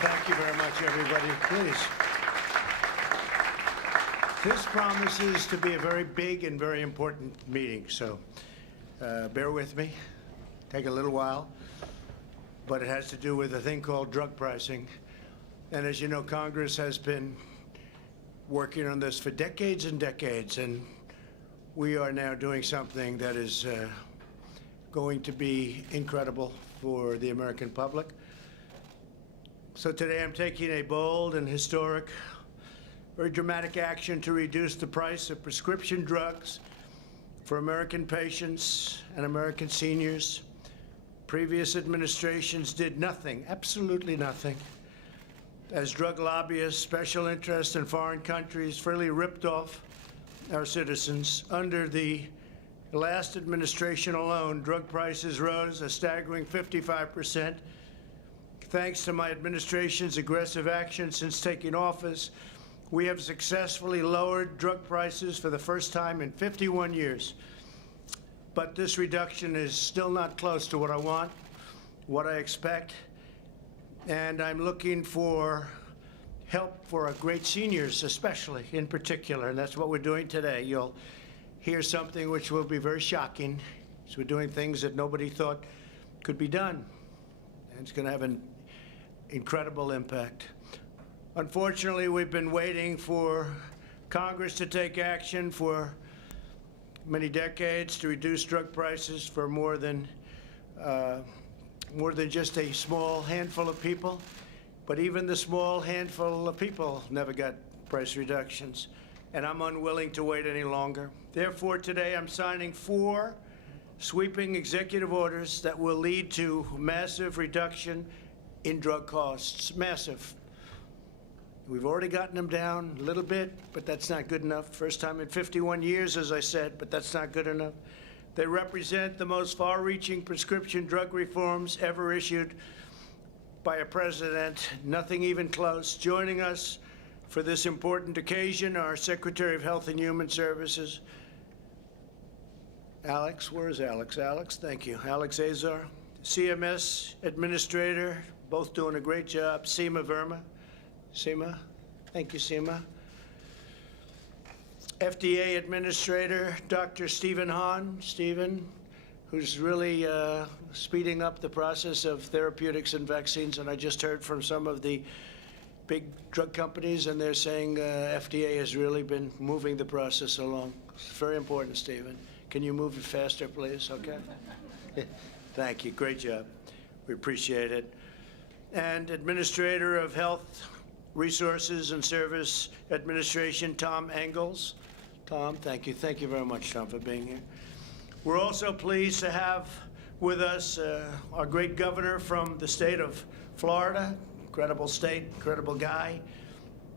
Thank you very much, everybody. Please. This promises to be a very big and very important meeting, so bear with me. Take a little while, but it has to do with a thing called drug pricing. And as you know, Congress has been working on this for decades and decades, and we are now doing something that is going to be incredible for the American public. So today I'm taking a bold and historic, very dramatic action to reduce the price of prescription drugs for American patients and American seniors. Previous administrations did nothing, absolutely nothing, as drug lobbyists, special interests in foreign countries freely ripped off our citizens. Under the last administration alone, drug prices rose a staggering 55%. Thanks to my administration's aggressive action since taking office, we have successfully lowered drug prices for the first time in 51 years. But this reduction is still not close to what I want, what I expect, and I'm looking for help for our great seniors, especially in particular, and that's what we're doing today. You'll hear something which will be very shocking. So we're doing things that nobody thought could be done, and it's going to have an incredible impact. Unfortunately, we've been waiting for Congress to take action for many decades to reduce drug prices for more than just a small handful of people. But even the small handful of people never got price reductions, and I'm unwilling to wait any longer. Therefore, today I'm signing 4 sweeping executive orders that will lead to massive reduction in drug costs. Massive. We've already gotten them down a little bit, but that's not good enough. First time in 51 years, as I said, but that's not good enough. They represent the most far-reaching prescription drug reforms ever issued by a president, nothing even close. Joining us for this important occasion, our Secretary of Health and Human Services, Alex. Where is Alex? Alex, thank you. Alex Azar, CMS Administrator, both doing a great job. Seema Verma. Seema, thank you, Seema. FDA Administrator, Dr. Stephen Hahn. Stephen, who's really speeding up the process of therapeutics and vaccines. And I just heard from some of the big drug companies, and they're saying FDA has really been moving the process along. It's very important, Stephen. Can you move it faster, please? Okay. Thank you. Great job. We appreciate it. And Administrator of Health Resources and Service Administration, Tom Engels. Tom, thank you. Thank you very much, Tom, for being here. We're also pleased to have with us our great governor from the state of Florida. Incredible state, incredible guy.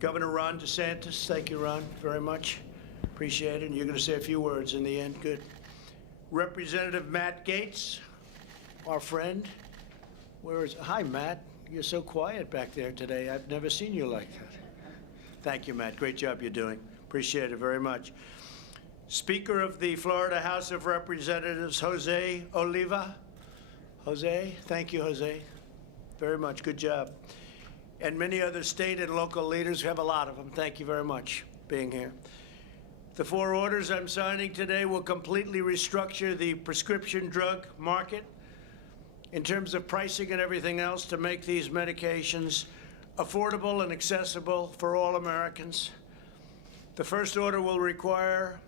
Governor Ron DeSantis. Thank you, Ron, very much. Appreciate it. And you're going to say a few words in the end. Good. Representative Matt Gaetz, our friend. Where is? Hi, Matt. You're so quiet back there today. I've never seen you like that. Thank you, Matt. Great job you're doing. Appreciate it very much. Speaker of the Florida House of Representatives, Jose Oliva. Jose, thank you, Jose. Very much. Good job. And many other state and local leaders. We have a lot of them. Thank you very much for being here. The 4 orders I'm signing today will completely restructure the prescription drug market in terms of pricing and everything else to make these medications affordable and accessible for all Americans. The first order will require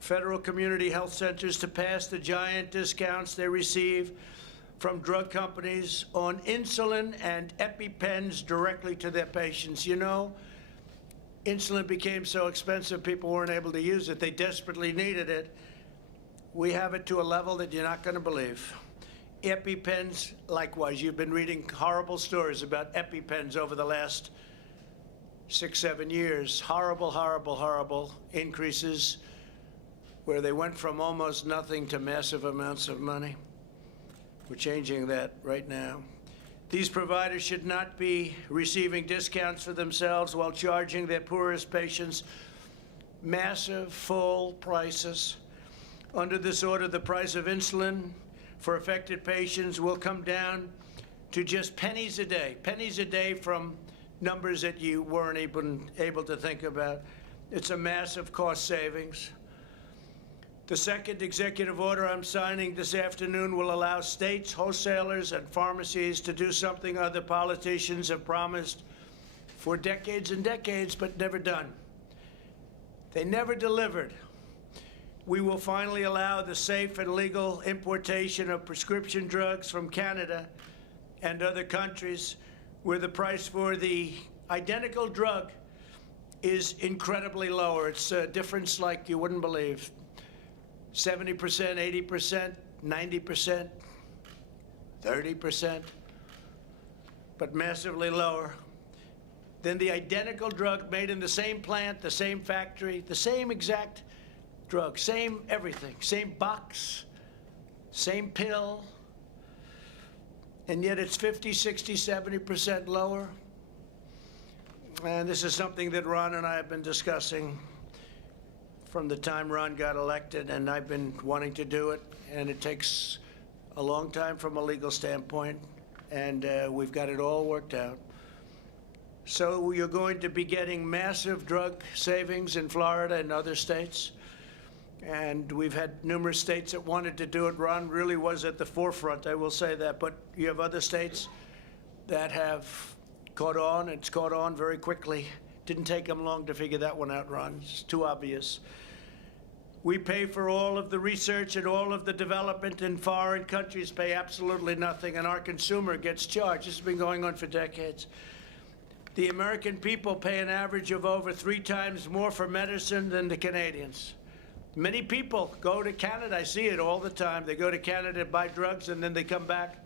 federal community health centers to pass the giant discounts they receive from drug companies on insulin and EpiPens directly to their patients. You know, insulin became so expensive people weren't able to use it. They desperately needed it. We have it to a level that you're not going to believe. EpiPens, likewise. You've been reading horrible stories about EpiPens over the last 6, 7 years. Horrible, horrible, horrible increases where they went from almost nothing to massive amounts of money. We're changing that right now. These providers should not be receiving discounts for themselves while charging their poorest patients massive full prices. Under this order, the price of insulin for affected patients will come down to just pennies a day from numbers that you weren't even able to think about. It's a massive cost savings. The second executive order I'm signing this afternoon will allow states, wholesalers, and pharmacies to do something other politicians have promised for decades and decades, but never done. They never delivered. We will finally allow the safe and legal importation of prescription drugs from Canada and other countries where the price for the identical drug is incredibly lower. It's a difference like you wouldn't believe. 70%, 80%, 90%, 30%, but massively lower than the identical drug made in the same plant, the same factory, the same exact drug, same everything, same box, same pill, and yet it's 50, 60, 70% lower. And this is something that Ron and I have been discussing from the time Ron got elected, and I've been wanting to do it, and it takes a long time from a legal standpoint, and we've got it all worked out. So you're going to be getting massive drug savings in Florida and other states, and we've had numerous states that wanted to do it. Ron really was at the forefront, I will say that, but you have other states that have caught on. It's caught on very quickly. Didn't take them long to figure that one out, Ron. It's too obvious. We pay for all of the research and all of the development, and foreign countries pay absolutely nothing, and our consumer gets charged. This has been going on for decades. The American people pay an average of over 3 times more for medicine than the Canadians. Many people go to Canada. I see it all the time. They go to Canada to buy drugs, and then they come back,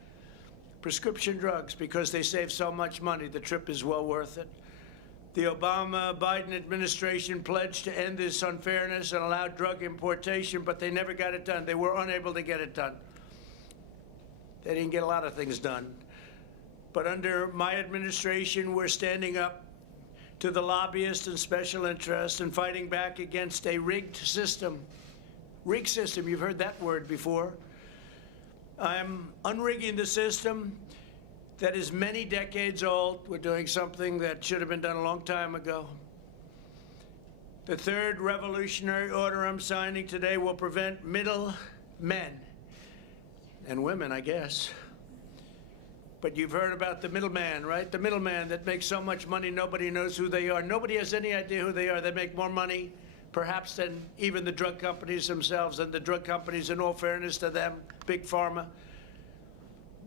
prescription drugs, because they save so much money. The trip is well worth it. The Obama-Biden administration pledged to end this unfairness and allow drug importation, but they never got it done. They were unable to get it done. They didn't get a lot of things done. But under my administration, we're standing up to the lobbyists and special interests and fighting back against a rigged system. Rigged system, you've heard that word before. I'm unrigging the system that is many decades old. We're doing something that should have been done a long time ago. The third revolutionary order I'm signing today will prevent middle men and women, I guess. But you've heard about the middleman, right? The middleman that makes so much money nobody knows who they are. Nobody has any idea who they are. They make more money, perhaps, than even the drug companies themselves, and the drug companies, in all fairness to them, Big Pharma.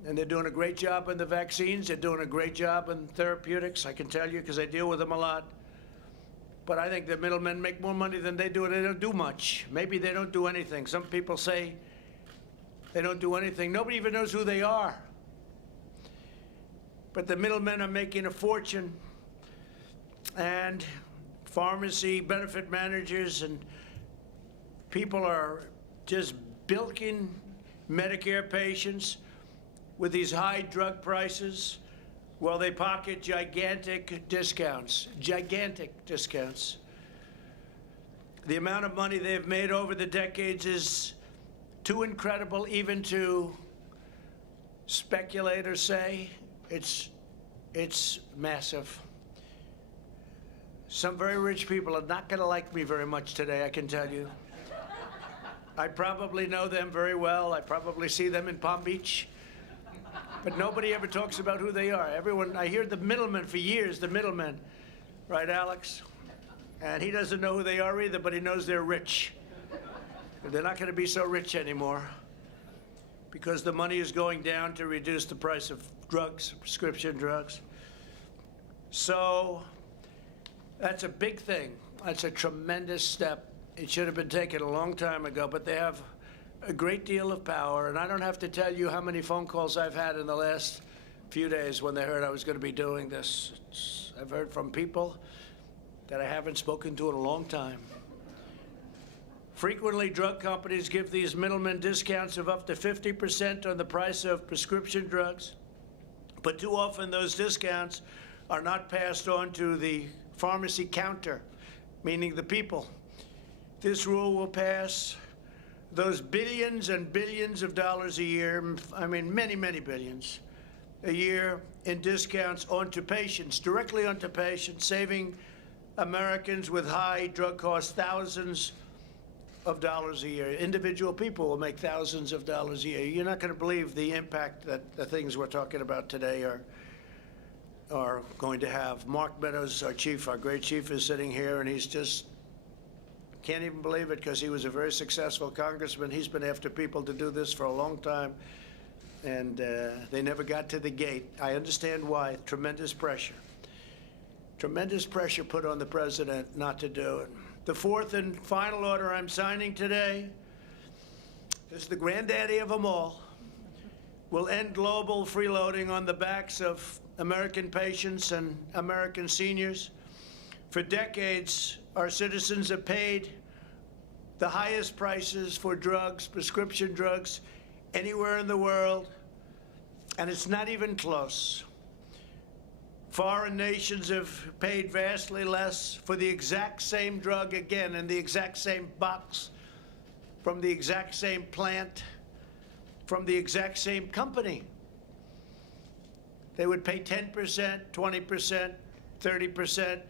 And they're doing a great job in the vaccines. They're doing a great job in therapeutics, I can tell you, because I deal with them a lot. But I think the middlemen make more money than they do, and they don't do much. Maybe they don't do anything. Some people say they don't do anything. Nobody even knows who they are. But the middlemen are making a fortune. And pharmacy benefit managers and people are just bilking Medicare patients with these high drug prices, while they pocket gigantic discounts. The amount of money they've made over the decades is too incredible even to speculate or say. It's massive. Some very rich people are not going to like me very much today, I can tell you. I probably know them very well. I probably see them in Palm Beach. But nobody ever talks about who they are. Everyone, I hear the middlemen for years, the middlemen. Right, Alex? And he doesn't know who they are either, but he knows they're rich. They're not going to be so rich anymore because the money is going down to reduce the price of drugs, prescription drugs. So that's a big thing. That's a tremendous step. It should have been taken a long time ago, but they have a great deal of power, and I don't have to tell you how many phone calls I've had in the last few days when they heard I was going to be doing this. I've heard from people that I haven't spoken to in a long time. Frequently, drug companies give these middlemen discounts of up to 50% on the price of prescription drugs, but too often those discounts are not passed on to the pharmacy counter, meaning the people. This rule will pass those billions and billions of dollars a year, I mean many, many billions, a year in discounts onto patients, directly onto patients, saving Americans with high drug costs thousands of dollars a year. Individual people will make thousands of dollars a year. You're not going to believe the impact that the things we're talking about today are going to have. Mark Meadows, our great chief, is sitting here, and he's just can't even believe it because he was a very successful congressman. He's been after people to do this for a long time, and they never got to the gate. I understand why. Tremendous pressure. Tremendous pressure put on the president not to do it. The fourth and final order I'm signing today is the granddaddy of them all. Will end global freeloading on the backs of American patients and American seniors. For decades, our citizens have paid the highest prices for drugs, prescription drugs, anywhere in the world, and it's not even close. Foreign nations have paid vastly less for the exact same drug, again, in the exact same box, from the exact same plant, from the exact same company. They would pay 10%, 20%, 30%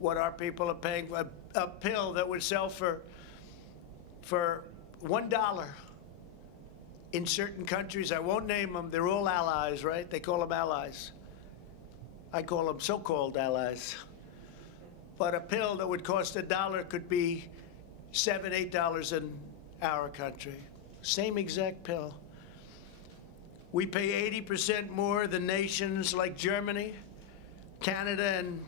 what our people are paying. A pill that would sell for $1 in certain countries, I won't name them, they're all allies, right? They call them allies. I call them so-called allies. But a pill that would cost $1 could be $7, $8 in our country. Same exact pill. We pay 80% more than nations like Germany, Canada, and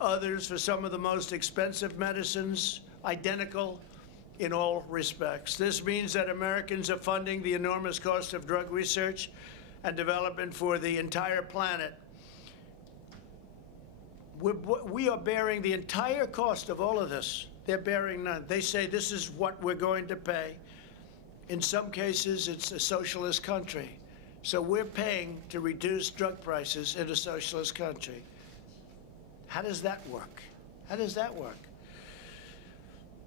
others for some of the most expensive medicines, identical in all respects. This means that Americans are funding the enormous cost of drug research and development for the entire planet. We are bearing the entire cost of all of this. They're bearing none. They say this is what we're going to pay. In some cases, it's a socialist country. So we're paying to reduce drug prices in a socialist country. How does that work? How does that work?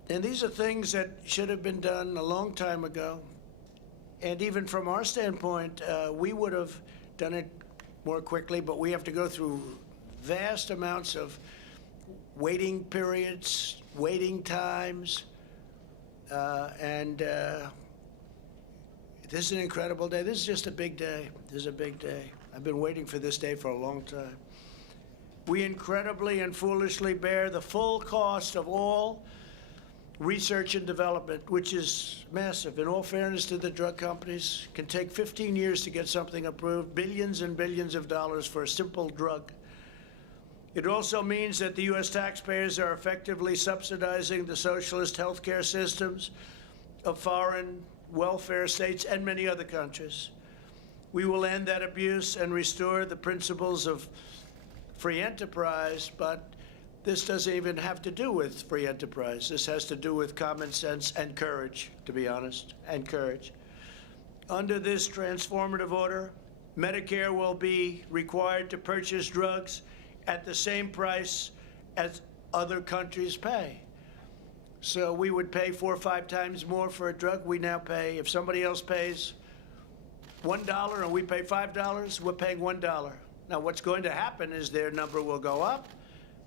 And these are things that should have been done a long time ago. And even from our standpoint, we would have done it more quickly, but we have to go through vast amounts of waiting periods, waiting times, and this is an incredible day. This is just a big day. This is a big day. I've been waiting for this day for a long time. We incredibly and foolishly bear the full cost of all research and development, which is massive. In all fairness to the drug companies, it can take 15 years to get something approved, billions and billions of dollars for a simple drug. It also means that the U.S. taxpayers are effectively subsidizing the socialist healthcare systems of foreign welfare states and many other countries. We will end that abuse and restore the principles of free enterprise, but this doesn't even have to do with free enterprise. This has to do with common sense and courage, to be honest, and courage. Under this transformative order, Medicare will be required to purchase drugs at the same price as other countries pay. So we would pay 4 or 5 times more for a drug. We now pay, if somebody else pays $1 and we pay $5, we're paying $1. Now what's going to happen is their number will go up,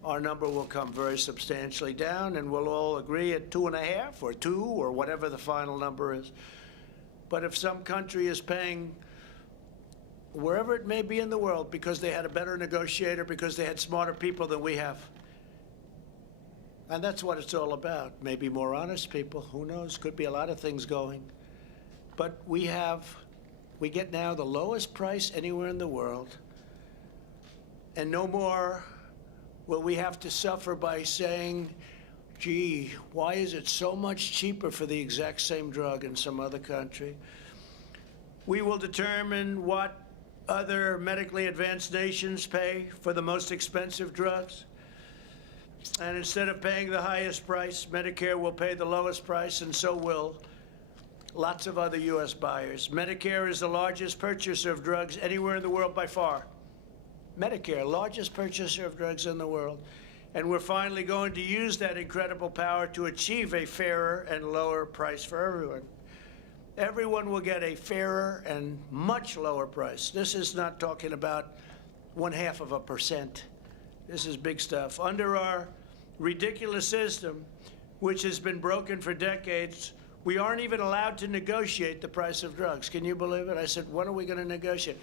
our number will come very substantially down, and we'll all agree at 2.5 or 2 or whatever the final number is. But if some country is paying wherever it may be in the world because they had a better negotiator, because they had smarter people than we have, and that's what it's all about. Maybe more honest people, who knows? Could be a lot of things going. But we get now the lowest price anywhere in the world, and no more will we have to suffer by saying, gee, why is it so much cheaper for the exact same drug in some other country? We will determine what other medically advanced nations pay for the most expensive drugs. And instead of paying the highest price, Medicare will pay the lowest price, and so will lots of other U.S. buyers. Medicare is the largest purchaser of drugs anywhere in the world by far. Medicare, largest purchaser of drugs in the world. And we're finally going to use that incredible power to achieve a fairer and lower price for everyone. everyone will get a fairer and much lower price. This is not talking about 0.5%. This is big stuff. Under our ridiculous system, which has been broken for decades, we aren't even allowed to negotiate the price of drugs. Can you believe it? I said, when are we going to negotiate?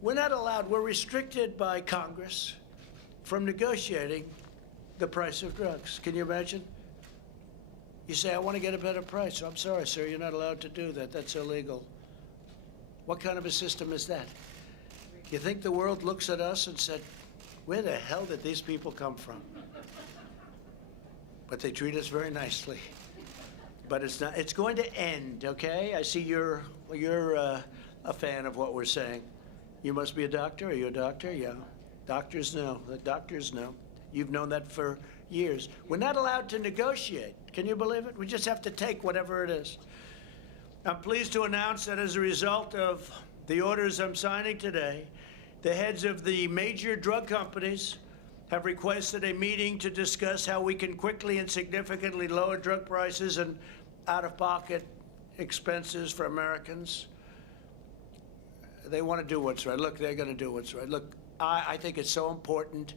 We're not allowed. We're restricted by Congress from negotiating the price of drugs. Can you imagine? You say, I want to get a better price. I'm sorry, sir, you're not allowed to do that. That's illegal. What kind of a system is that? You think the world looks at us and said, where the hell did these people come from? But they treat us very nicely. But it's not. It's going to end, okay? I see you're a fan of what we're saying. You must be a doctor. Are you a doctor? Yeah. Doctors know. The doctors know. You've known that for years. We're not allowed to negotiate. Can you believe it? We just have to take whatever it is. I'm pleased to announce that as a result of the orders I'm signing today, the heads of the major drug companies have requested a meeting to discuss how we can quickly and significantly lower drug prices and out-of-pocket expenses for Americans. They want to do what's right. Look, they're going to do what's right. Look, I think it's so important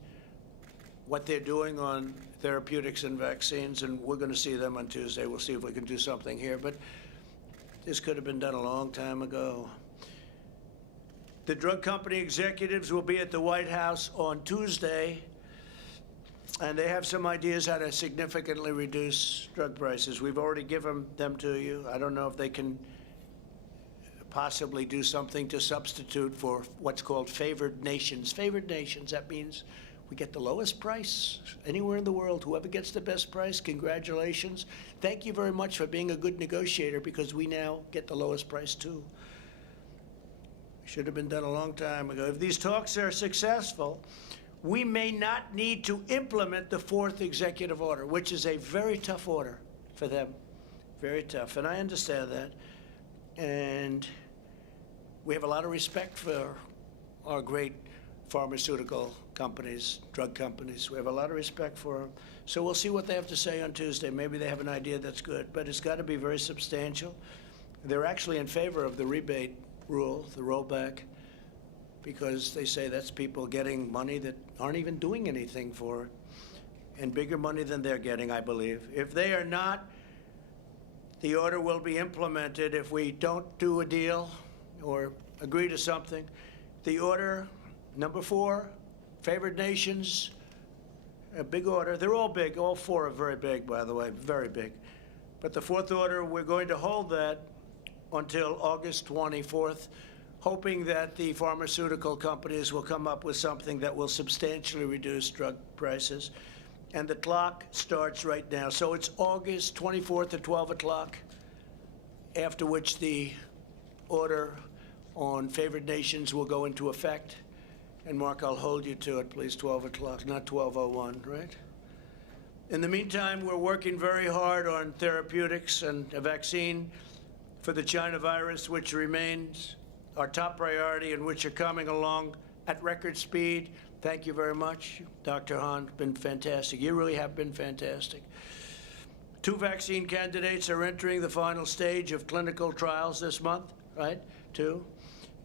what they're doing on therapeutics and vaccines, and we're going to see them on Tuesday. We'll see if we can do something here, but this could have been done a long time ago. The drug company executives will be at the White House on Tuesday, and they have some ideas how to significantly reduce drug prices. We've already given them to you. I don't know if they can possibly do something to substitute for what's called favored nations. Favored nations, that means we get the lowest price anywhere in the world. Whoever gets the best price, congratulations. Thank you very much for being a good negotiator, because we now get the lowest price too. Should have been done a long time ago. If these talks are successful, we may not need to implement the fourth executive order, which is a very tough order for them. Very tough, and I understand that. And we have a lot of respect for our great pharmaceutical companies, drug companies. We have a lot of respect for them. So we'll see what they have to say on Tuesday. Maybe they have an idea that's good, but it's got to be very substantial. They're actually in favor of the rebate rule, the rollback, because they say that's people getting money that aren't even doing anything for it, and bigger money than they're getting, I believe. If they are not, the order will be implemented. If we don't do a deal or agree to something, the order, number 4, favored nations, a big order. They're all big. All 4 are very big, by the way, very big. But the 4th order, we're going to hold that until August 24th, hoping that the pharmaceutical companies will come up with something that will substantially reduce drug prices. And the clock starts right now. So it's August 24th at 12 o'clock, after which the order on favored nations will go into effect. And Mark, I'll hold you to it, please, 12 o'clock, not 12:01, right? In the meantime, we're working very hard on therapeutics and a vaccine for the China virus, which remains our top priority and which are coming along at record speed. Thank you very much, Dr. Hahn. Been fantastic. You really have been fantastic. 2 vaccine candidates are entering the final stage of clinical trials this month, right? 2.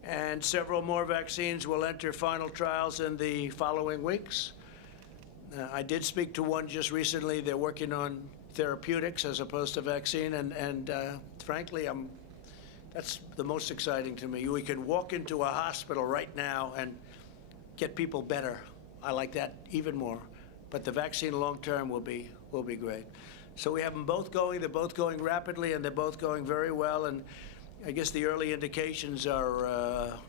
And several more vaccines will enter final trials in the following weeks. I did speak to one just recently. They're working on therapeutics as opposed to vaccine, and frankly, that's the most exciting to me. We can walk into a hospital right now and get people better. I like that even more. But the vaccine long-term will be great. So we have them both going. They're both going rapidly, and they're both going very well. And I guess the early indications are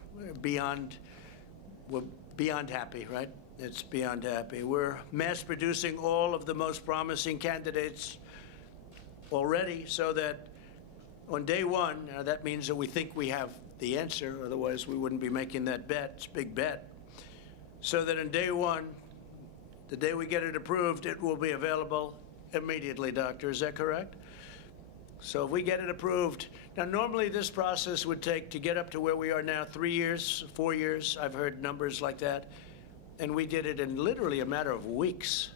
we're beyond happy, right? It's beyond happy. We're mass producing all of the most promising candidates already, so that on day 1, that means that we think we have the answer, otherwise we wouldn't be making that bet. It's a big bet. So that on day 1, the day we get it approved, it will be available immediately, doctor. Is that correct? So if we get it approved, now normally this process would take, to get up to where we are now, 3 years, 4 years. I've heard numbers like that. And we did it in literally a matter of weeks.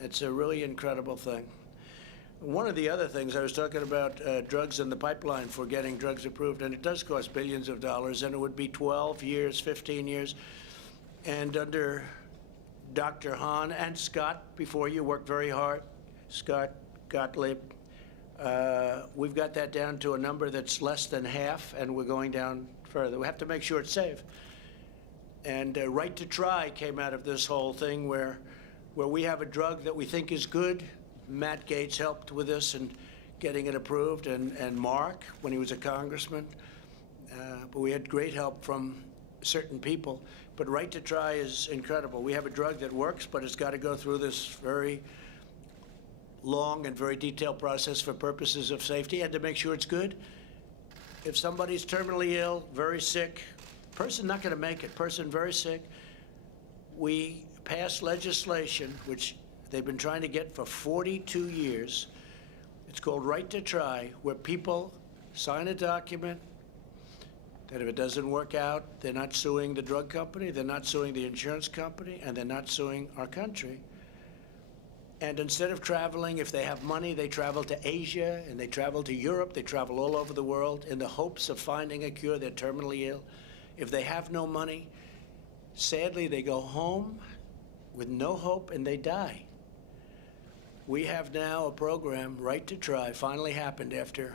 It's a really incredible thing. One of the other things, I was talking about drugs in the pipeline for getting drugs approved, and it does cost billions of dollars, and it would be 12 years, 15 years. And under Dr. Hahn and Scott, before you, worked very hard, Scott Gottlieb, we've got that down to a number that's less than half, and we're going down further. We have to make sure it's safe. And Right to Try came out of this whole thing where we have a drug that we think is good. Matt Gaetz helped with this and getting it approved, and Mark when he was a congressman. But we had great help from certain people. But Right to Try is incredible. We have a drug that works, but it's got to go through this very long and very detailed process for purposes of safety and to make sure it's good. If somebody's terminally ill, very sick, person not going to make it, person very sick, we passed legislation, which they've been trying to get for 42 years. It's called Right to Try, where people sign a document that if it doesn't work out, they're not suing the drug company, they're not suing the insurance company, and they're not suing our country. And instead of traveling, if they have money, they travel to Asia, and they travel to Europe, they travel all over the world in the hopes of finding a cure. They're terminally ill. If they have no money, sadly, they go home with no hope and they die. We have now a program, Right to Try, finally happened after,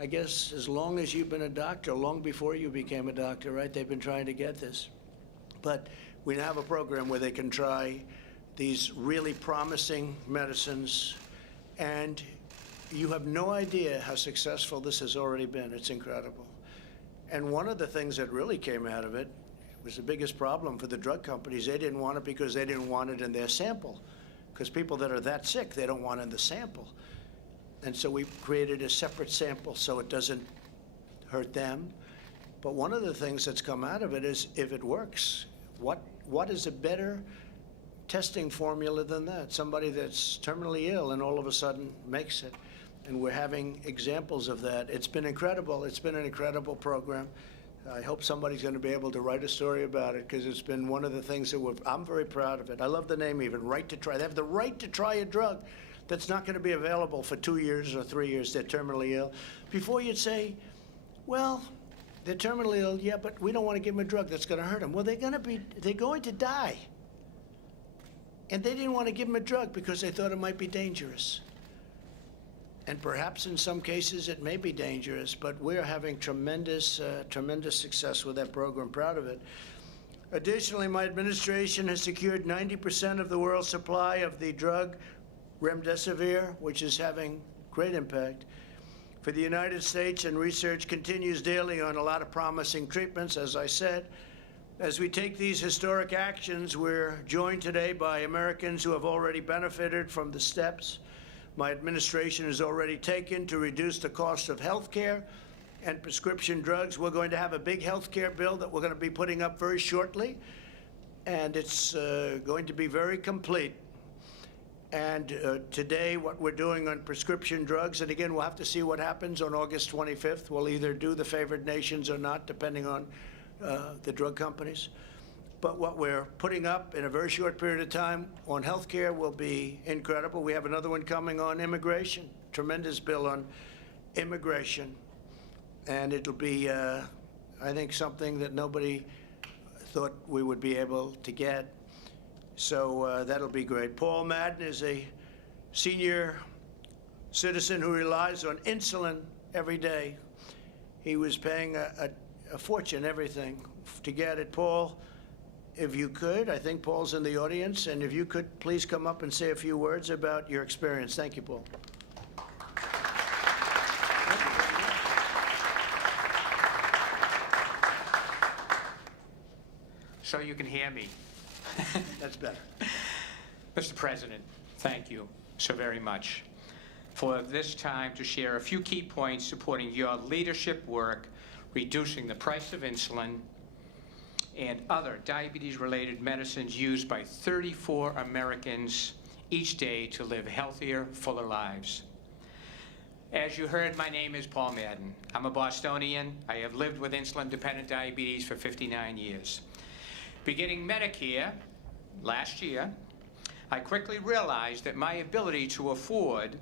I guess, as long as you've been a doctor, long before you became a doctor, right? They've been trying to get this. But we now have a program where they can try these really promising medicines, and you have no idea how successful this has already been. It's incredible. And one of the things that really came out of it was the biggest problem for the drug companies. They didn't want it because they didn't want it in their sample, because people that are that sick, they don't want it in the sample. And so we created a separate sample so it doesn't hurt them. But one of the things that's come out of it is, if it works, what is a better testing formula than that? Somebody that's terminally ill and all of a sudden makes it. And we're having examples of that. It's been incredible. It's been an incredible program. I hope somebody's going to be able to write a story about it, because it's been one of the things that I'm very proud of it. I love the name even, Right to Try. They have the right to try a drug that's not going to be available for 2 years or 3 years. They're terminally ill. Before you'd say, well, they're terminally ill, yeah, but we don't want to give them a drug that's going to hurt them. Well, they're going to die. And they didn't want to give them a drug because they thought it might be dangerous. And perhaps in some cases it may be dangerous, but we're having tremendous success with that program. Proud of it. Additionally, my administration has secured 90% of the world's supply of the drug remdesivir, which is having great impact for the United States, and research continues daily on a lot of promising treatments, as I said. As we take these historic actions, we're joined today by Americans who have already benefited from the steps my administration has already taken to reduce the cost of health care and prescription drugs. We're going to have a big health care bill that we're going to be putting up very shortly, and it's going to be very complete. And today, what we're doing on prescription drugs, and again, we'll have to see what happens on August 25th. We'll either do the favored nations or not, depending on the drug companies. But what we're putting up in a very short period of time on health care will be incredible. We have another one coming on immigration, tremendous bill on immigration. And it'll be, I think, something that nobody thought we would be able to get. So that'll be great. Paul Madden is a senior citizen who relies on insulin every day. He was paying a fortune, everything, to get it. Paul, if you could, I think Paul's in the audience, and if you could please come up and say a few words about your experience. Thank you, Paul. So you can hear me. That's better. Mr. President, thank you so very much for this time to share a few key points supporting your leadership work, reducing the price of insulin and other diabetes-related medicines used by 34 Americans each day to live healthier, fuller lives. As you heard, my name is Paul Madden. I'm a Bostonian. I have lived with insulin-dependent diabetes for 59 years. Beginning Medicare last year, I quickly realized that my ability to afford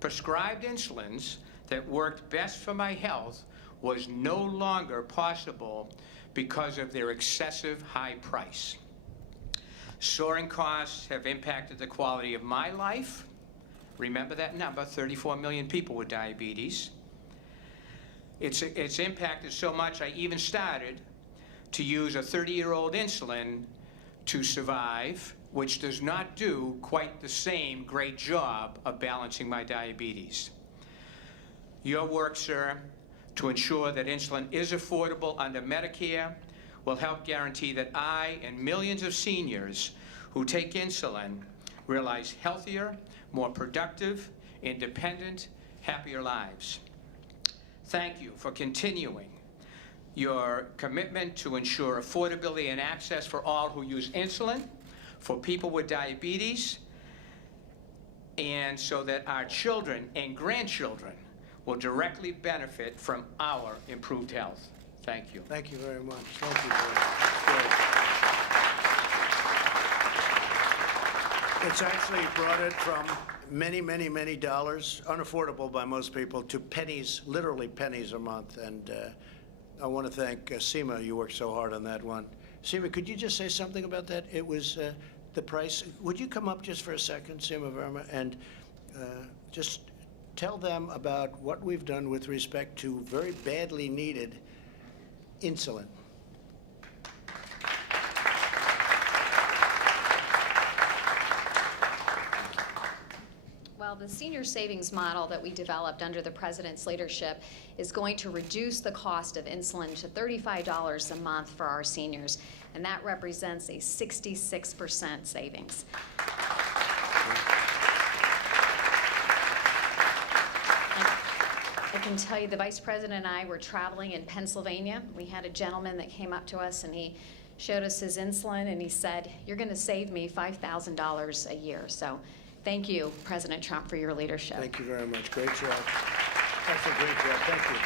prescribed insulins that worked best for my health was no longer possible because of their excessive high price. Soaring costs have impacted the quality of my life. Remember that number, 34 million people with diabetes. It's impacted so much I even started to use a 30-year-old insulin to survive, which does not do quite the same great job of balancing my diabetes. Your work, sir, to ensure that insulin is affordable under Medicare will help guarantee that I and millions of seniors who take insulin realize healthier, more productive, independent, happier lives. Thank you for continuing your commitment to ensure affordability and access for all who use insulin, for people with diabetes, and so that our children and grandchildren will directly benefit from our improved health. Thank you. Thank you very much. Thank you very much. It's actually brought it from many, many, many dollars, unaffordable by most people, to pennies, literally pennies a month. And I want to thank Seema. You worked so hard on that one. Seema, could you just say something about that? It was the price. Would you come up just for a second, Seema Verma, and just tell them about what we've done with respect to very badly needed insulin. Well, the senior savings model that we developed under the President's leadership is going to reduce the cost of insulin to $35 a month for our seniors, and that represents a 66% savings. I can tell you the Vice President and I were traveling in Pennsylvania. We had a gentleman that came up to us and he showed us his insulin and he said, "You're going to save me $5,000 a year." So thank you, President Trump, for your leadership. Thank you very much. Great job. That's a great job. Thank you.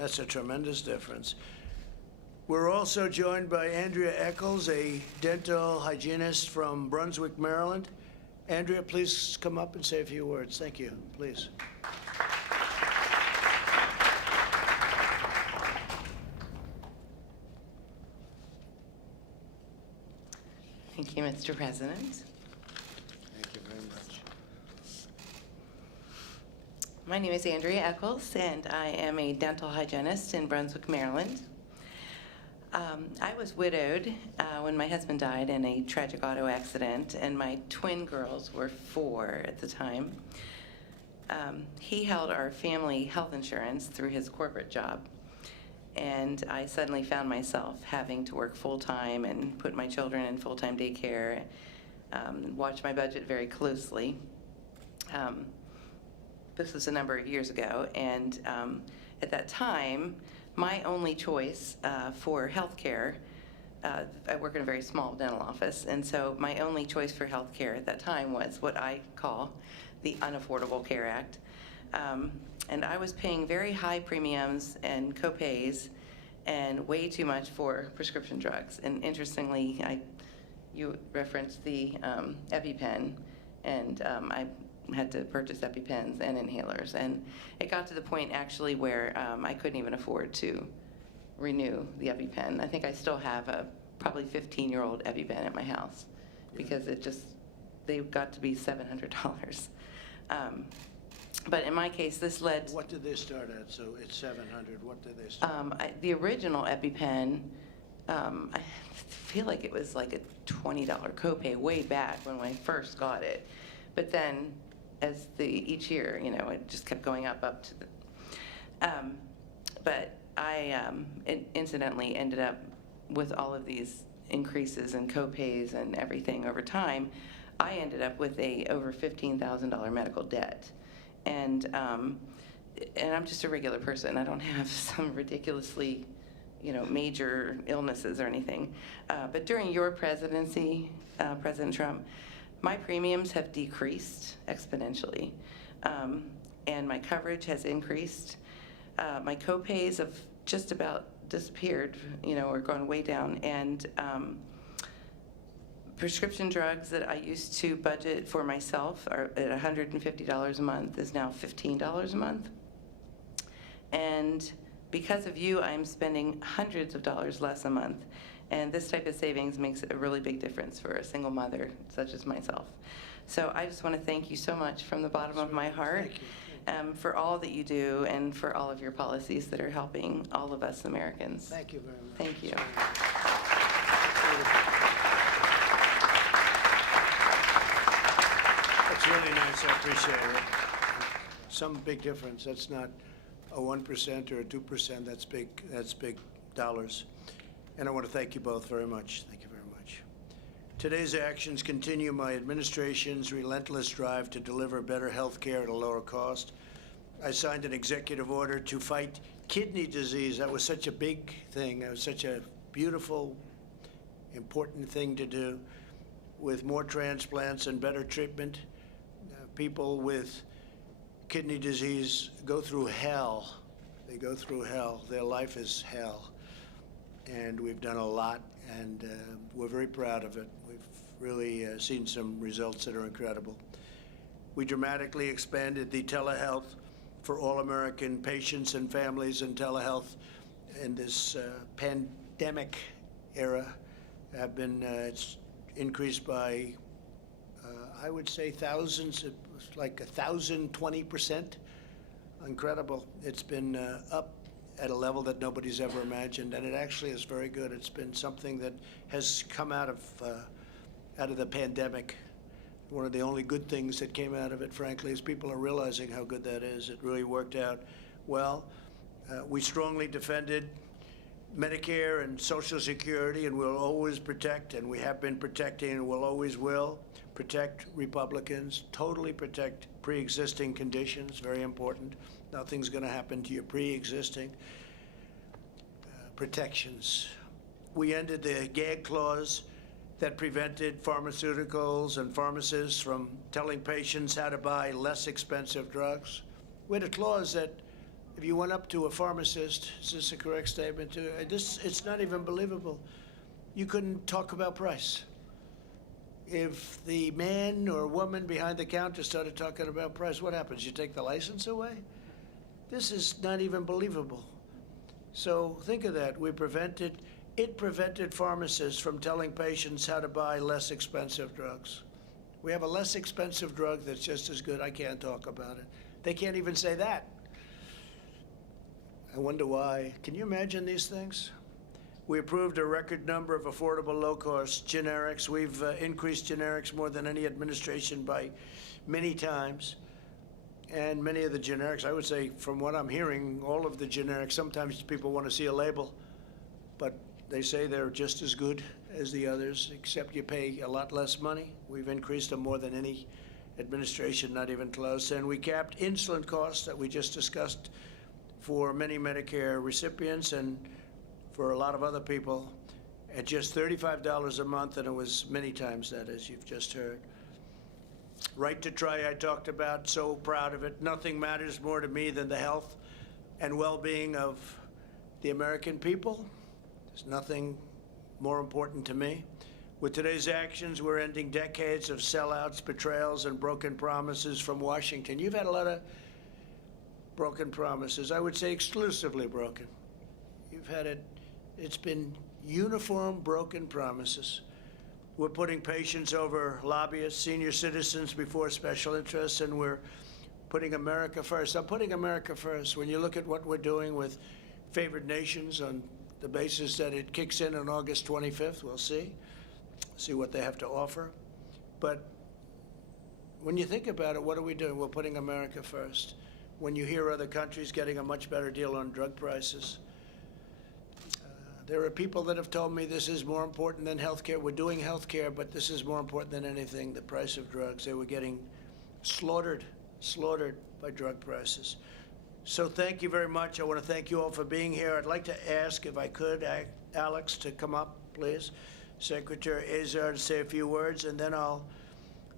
That's a tremendous difference. We're also joined by Andrea Eccles, a dental hygienist from Brunswick, Maryland. Andrea, please come up and say a few words. Thank you. Please. Thank you, Mr. President. Thank you very much. My name is Andrea Eccles, and I am a dental hygienist in Brunswick, Maryland. I was widowed when my husband died in a tragic auto accident, and my twin girls were 4 at the time. He held our family health insurance through his corporate job, and I suddenly found myself having to work full-time and put my children in full-time daycare, watch my budget very closely. This was a number of years ago, and at that time, my only choice for health care, I work in a very small dental office, and so my only choice for health care at that time was what I call the Unaffordable Care Act. And I was paying very high premiums and co-pays and way too much for prescription drugs. And interestingly, you referenced the EpiPen, and I had to purchase EpiPens and inhalers. And it got to the point actually where I couldn't even afford to renew the EpiPen. I think I still have a probably 15-year-old EpiPen at my house because they got to be $700. But in my case, this led... What did they start at? So it's $700. What did they start the original EpiPen, I feel like it was like a $20 copay way back when I first got it. But then as each year, it just kept going up to the... but I incidentally ended up with all of these increases in copays and everything over time. I ended up with over $15,000 medical debt. And I'm just a regular person. I don't have some ridiculously, major illnesses or anything. But during your presidency, President Trump, my premiums have decreased exponentially, and my coverage has increased. My copays have just about disappeared, or gone way down, and Prescription drugs that I used to budget for myself are at $150 a month is now $15 a month. And because of you, I'm spending hundreds of dollars less a month. And this type of savings makes a really big difference for a single mother such as myself. So I just want to thank you so much from the bottom of my heart for all that you do and for all of your policies that are helping all of us Americans. Thank you very much. Thank you. That's really nice. I appreciate it. Some big difference. That's not a 1% or a 2%. That's big. That's big dollars. And I want to thank you both very much. Thank you very much. Today's actions continue my administration's relentless drive to deliver better health care at a lower cost. I signed an executive order to fight kidney disease. That was such a big thing. That was such a beautiful, important thing to do. With more transplants and better treatment, people with kidney disease go through hell. They go through hell. Their life is hell. And we've done a lot, and we're very proud of it. We've really seen some results that are incredible. We dramatically expanded the telehealth for all American patients and families, and telehealth in this pandemic era have been it's increased by, I would say, thousands. It was like 1,020%. Incredible. It's been up at a level that nobody's ever imagined, and it actually is very good. It's been something that has come out of the pandemic. One of the only good things that came out of it, frankly, is people are realizing how good that is. It really worked out well. We strongly defended Medicare and Social Security, and we'll always protect, and we have been protecting, and we'll always will protect Republicans, totally protect pre-existing conditions, very important. Nothing's going to happen to your pre-existing protections. We ended the gag clause that prevented pharmaceuticals and pharmacists from telling patients how to buy less expensive drugs. We had a clause that if you went up to a pharmacist, is this a correct statement? It's not even believable. You couldn't talk about price. If the man or woman behind the counter started talking about price, what happens? You take the license away? This is not even believable. So think of that. It prevented pharmacists from telling patients how to buy less expensive drugs. We have a less expensive drug that's just as good. I can't talk about it. They can't even say that. I wonder why. Can you imagine these things? We approved a record number of affordable, low-cost generics. We've increased generics more than any administration by many times. And many of the generics, I would say, from what I'm hearing, all of the generics, sometimes people want to see a label, but they say they're just as good as the others, except you pay a lot less money. We've increased them more than any administration, not even close. And we capped insulin costs that we just discussed for many Medicare recipients and for a lot of other people at just $35 a month, and it was many times that, as you've just heard. Right to try, I talked about, so proud of it. Nothing matters more to me than the health and well-being of the American people. There's nothing more important to me. With today's actions, we're ending decades of sellouts, betrayals, and broken promises from Washington. You've had a lot of broken promises. I would say exclusively broken. You've had it. It's been uniform broken promises. We're putting patients over lobbyists, senior citizens before special interests, and we're putting America first. I'm putting America first. When you look at what we're doing with favored nations on the basis that it kicks in on August 25th, we'll see what they have to offer. But when you think about it, what are we doing? We're putting America first. When you hear other countries getting a much better deal on drug prices, there are people that have told me this is more important than health care. We're doing health care, but this is more important than anything, the price of drugs. They were getting slaughtered by drug prices. So thank you very much. I want to thank you all for being here. I'd like to ask, if I could, Alex to come up, please. Secretary Azar to say a few words, and then I'll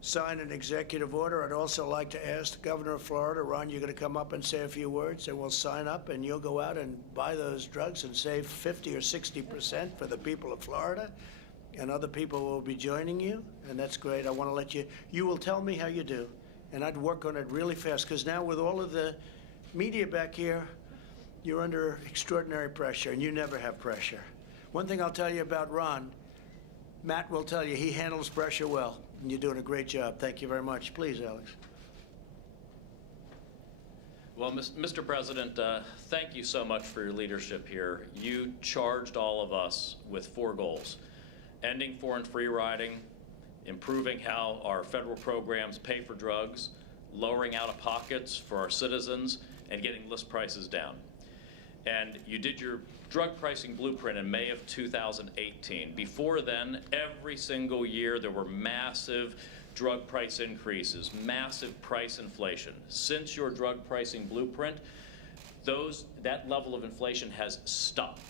sign an executive order. I'd also like to ask the governor of Florida, Ron, you're going to come up and say a few words, and we'll sign up, and you'll go out and buy those drugs and save 50 or 60% for the people of Florida. and other people will be joining you, and that's great. I want to let you will tell me how you do, and I'd work on it really fast, because now with all of the media back here, you're under extraordinary pressure, and you never have pressure. One thing I'll tell you about Ron, Matt will tell you, he handles pressure well, and you're doing a great job. Thank you very much. Please, Alex. Well, Mr. President, thank you so much for your leadership here. You charged all of us with 4 goals: ending foreign free riding, improving how our federal programs pay for drugs, lowering out-of-pockets for our citizens, and getting list prices down. And you did your drug pricing blueprint in May of 2018. Before then, every single year there were massive drug price increases, massive price inflation. Since your drug pricing blueprint, that level of inflation has stopped.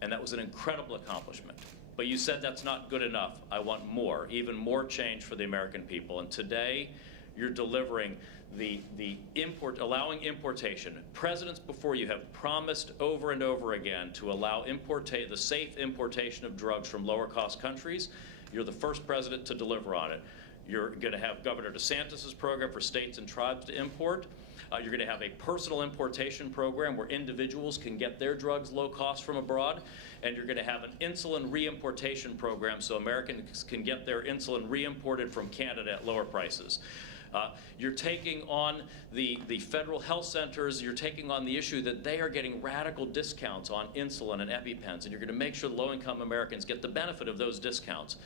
And that was an incredible accomplishment. But you said that's not good enough. I want more, even more change for the American people. And today, you're delivering allowing importation. Presidents before you have promised over and over again to allow the safe importation of drugs from lower cost countries. You're the first president to deliver on it. You're going to have Governor DeSantis's program for states and tribes to import. You're going to have a personal importation program where individuals can get their drugs low cost from abroad. And you're going to have an insulin reimportation program so Americans can get their insulin reimported from Canada at lower prices. You're taking on the federal health centers. You're taking on the issue that they are getting radical discounts on insulin and EpiPens, and you're going to make sure low-income Americans get the benefit of those discounts.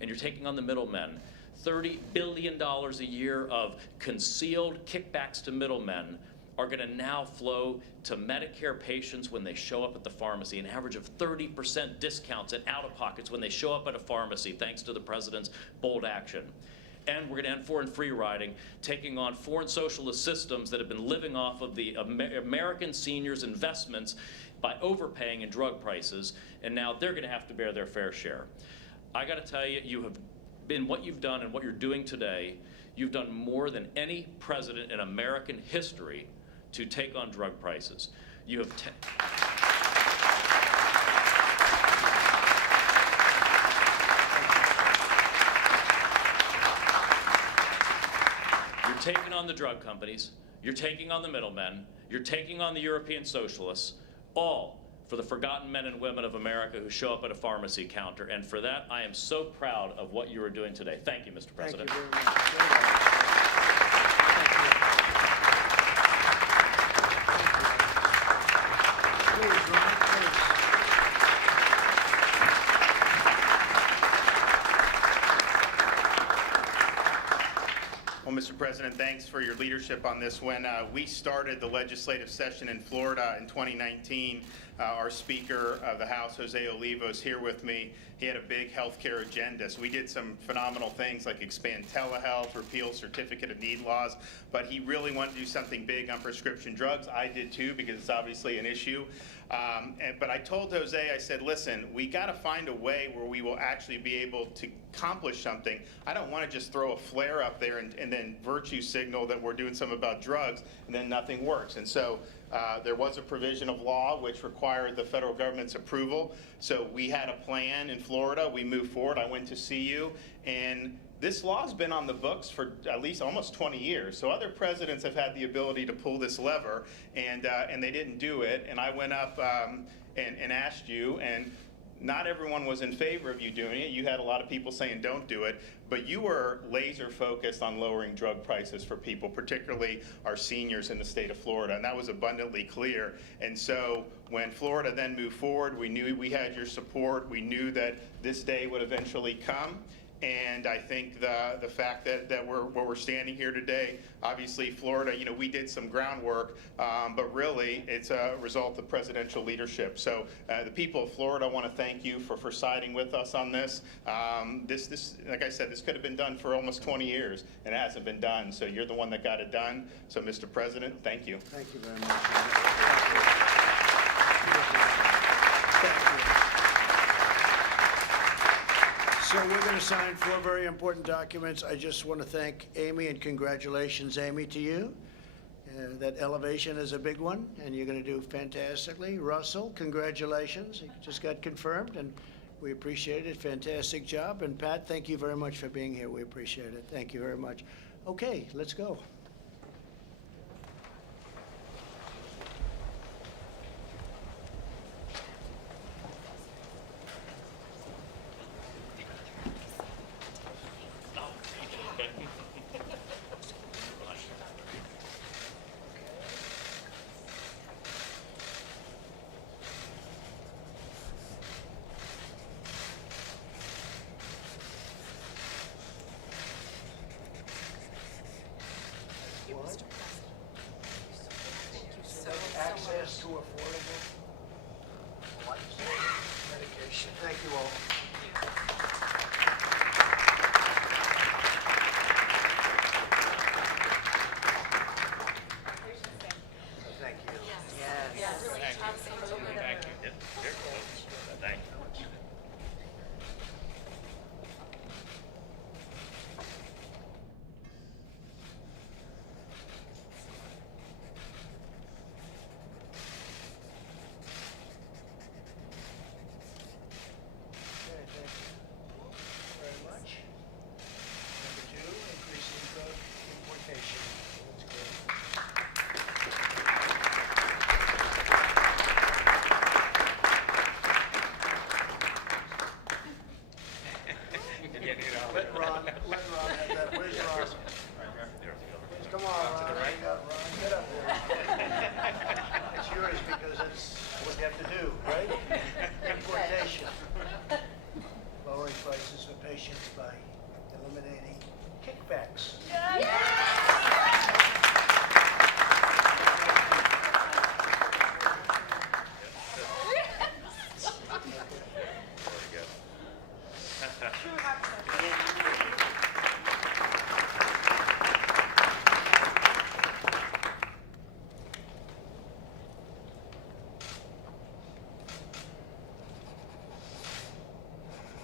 And you're taking on the middlemen. $30 billion a year of concealed kickbacks to middlemen are going to now flow to Medicare patients when they show up at the pharmacy, an average of 30% discounts and out-of-pockets when they show up at a pharmacy, thanks to the president's bold action. And we're going to end foreign free riding, taking on foreign socialist systems that have been living off of the American seniors' investments by overpaying in drug prices, and now they're going to have to bear their fair share. I got to tell you, you have been what you've done and what you're doing today, you've done more than any president in American history to take on drug prices. You have You're taking on the drug companies, you're taking on the middlemen, you're taking on the European socialists, all for the forgotten men and women of America who show up at a pharmacy counter. And for that, I am so proud of what you are doing today. Thank you, Mr. President. Thank you very much. Please, Ron, please. Well, Mr. President, thanks for your leadership on this. When we started the legislative session in Florida in 2019, our Speaker of the House, Jose Olivo, is here with me. He had a big health care agenda. So we did some phenomenal things like expand telehealth, repeal certificate of need laws, but he really wanted to do something big on prescription drugs. I did too, because it's obviously an issue. But I told Jose, I said, listen, we got to find a way where we will actually be able to accomplish something. I don't want to just throw a flare up there and then virtue signal that we're doing something about drugs and then nothing works. And so there was a provision of law which required the federal government's approval. So we had a plan in Florida. We moved forward. I went to see you, and this law's been on the books for at least almost 20 years. So other presidents have had the ability to pull this lever, and they didn't do it. And I went up and asked you, and not everyone was in favor of you doing it. You had a lot of people saying don't do it, but you were laser focused on lowering drug prices for people, particularly our seniors in the state of Florida, and that was abundantly clear. And so when Florida then moved forward, we knew we had your support. We knew that this day would eventually come. And I think the fact that we're standing here today, obviously Florida, we did some groundwork, but really it's a result of presidential leadership. So the people of Florida want to thank you for siding with us on this. This, like I said, this could have been done for almost 20 years, and it hasn't been done. So you're the one that got it done. So, Mr. President, thank you. Thank you very much. Thank you. So we're going to sign 4 very important documents. I just want to thank Amy, and congratulations, Amy, to you. That elevation is a big one, and you're going to do fantastically. Russell, congratulations. He just got confirmed, and We appreciate it. Fantastic job. And Pat, thank you very much for being here. We appreciate it. Thank you very much. Okay, let's go. Access to affordable life-saving medication. Thank you all. Thank you. Yes. Thank you. Thank you. Okay, thank you very much. Number 2, increasing drug importation. That's good. Let Ron have that. Where's Ron? Come on, Ron. Hang up, Ron. Get up there. It's yours because that's what you have to do, right? Importation. Lowering prices for patients by eliminating kickbacks.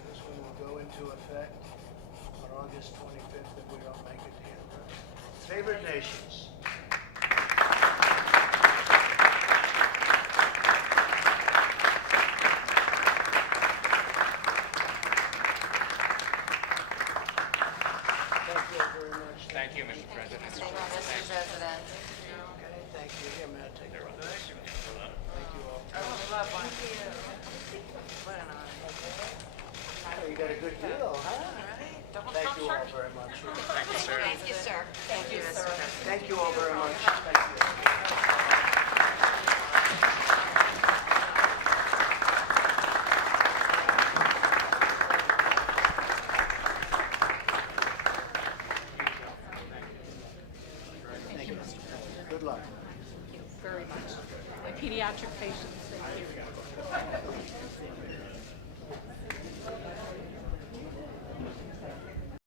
This one will go into effect on August 25th if we don't make it here. Favored nations. Thank you very much. Thank you, Mr. President. Mr. President. Okay, thank you. Here, Matt, take one of those. Thank you all. What an honor. Oh, you got a good deal, huh? Thank you all very much. Thank you, sir. Thank you, Mr. President. Thank you all very much. Thank you. Thank you. Good luck. Very much. My pediatric patients, thank you.